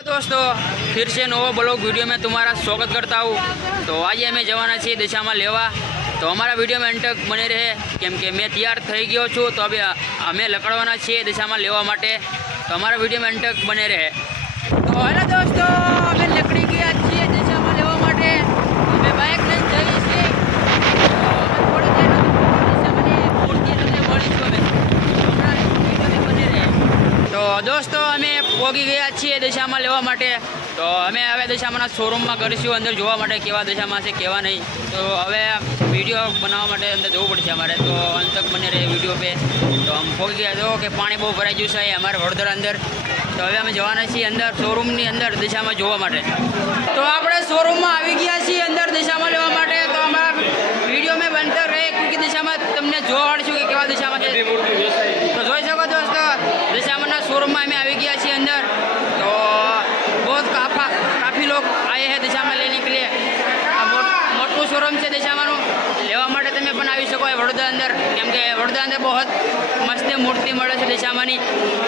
दोस्तों फिर से नवा ब्लॉग वीडियो में तुम्हारा स्वागत करता हूँ। तो आज हमें जवाना छे दिशा में लेवा, तो हमारा वीडियो में अंत तक बने रहे केम के मैं तैयार थई गयो छूँ। तो अभी अमे लकड़वाना छे दिशा में लेवा माटे, तो हमारा वीडियो में अंत तक बने रहे। तो हेलो दोस्तों, अमे लकड़ी गया छे दिशा में लेवा माटे, अमे बाइक लईने जઈએ છીએ। થોડી દેર દિશા મને પૂરતી તમને મળીશું અમે, તો હમણાં વીડિયો में બને રહે। તો દોસ્તો અમે પોગી ગયા છીએ દિશામાં લેવા માટે। તો અમે હવે દિશામાંના શોરૂમમાં કરીશું અંદર જોવા માટે કેવા દિશામાં છે કેવા નહીં। તો હવે વિડીયો બનાવવા માટે અંદર જવું પડશે અમારે, તો અંત તક બને રહે વિડીયો पे। તો हम પોગી ગયા જો કે પાણી બહુ ભરાઈ ગયું છે અમારે વડોદરા અંદર। તો હવે અમે જવાના છીએ અંદર શોરૂમની અંદર દિશામાં જોવા માટે। તો આપણે શોરૂમમાં આવી ગયા છીએ અંદર દિશામાં લેવા માટે। તો અમારા વિડીયો में बनते रहे क्योंकि દિશામાં તમને જોવા મળશું કે કેવા દિશામાં છે। તો જોઈ શકો દોસ્તો દિશામાંના शोरूम में આવી ગયા છીએ अंदर। तो बहुत काफ़ी लोग आए हैं दिशा में लेने के लिए। मोटू शोरूम से दिशा में लेवा माटे तमे पण आवी शको वडोदरा अंदर, केम के वडोदरा अंदर बहुत मस्त मूर्ति मळे छे दिशा में।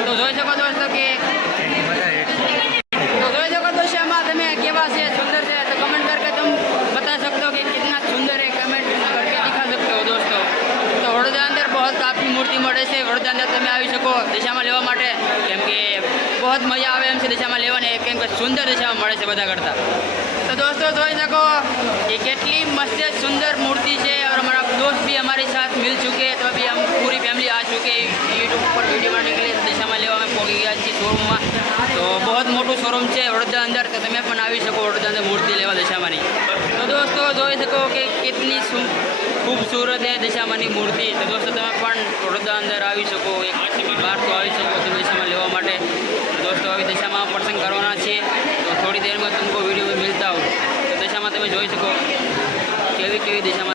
तो जोई शको दोस्तों के दिशा में तमे केवा छे सुंदर छे, तो कमेंट करके तुम बता सकते हो कि कितना सुंदर है, कमेंट करके दिखा सकते हो दोस्तों। तो वडोदरा अंदर बहुत काफ़ी मूर्ति मळे छे, वडोदरा अंदर तमे आवी शको दिशा में लेवा माटे, केम के बहुत मजा आवे एम छे दिशा में लेवाने, केम के सुंदर दिशा में मळे छे बधा करता। तो दोस्तों જોઈ શકો कि कितनी मस्त सुंदर मूर्ति है। और हमारा दोस्त भी हमारे साथ मिल चुके हैं, तो अभी हम पूरी फैमिली आ चुके हैं यूट्यूब पर वीडियो बनाने के लिए। दिशा में लेवा में पहुँची गया छे शोरूम में। तो बहुत मोटू शोरूम है वडोदरा अंदर, तो तमे पण आवी शको वडोदरा अंदर मूर्ति लेवा दिशा में। तो दोस्तों જોઈ શકો कि कितनी खूबसूरत है दिशा में मूर्ति। तो दोस्तों तमे पण वडोदरा अंदर आवी शको, एक बार तो आवी शको तो दिशा में लेवा माटे। तो दोस्तों अभी दिशा में प्रसंग करवाना है, तो थोड़ी देर में तुमको वीडियो में मिलता हूँ। तो दिशा में तमे જોઈ શકો કેવી કેવી દિશામાં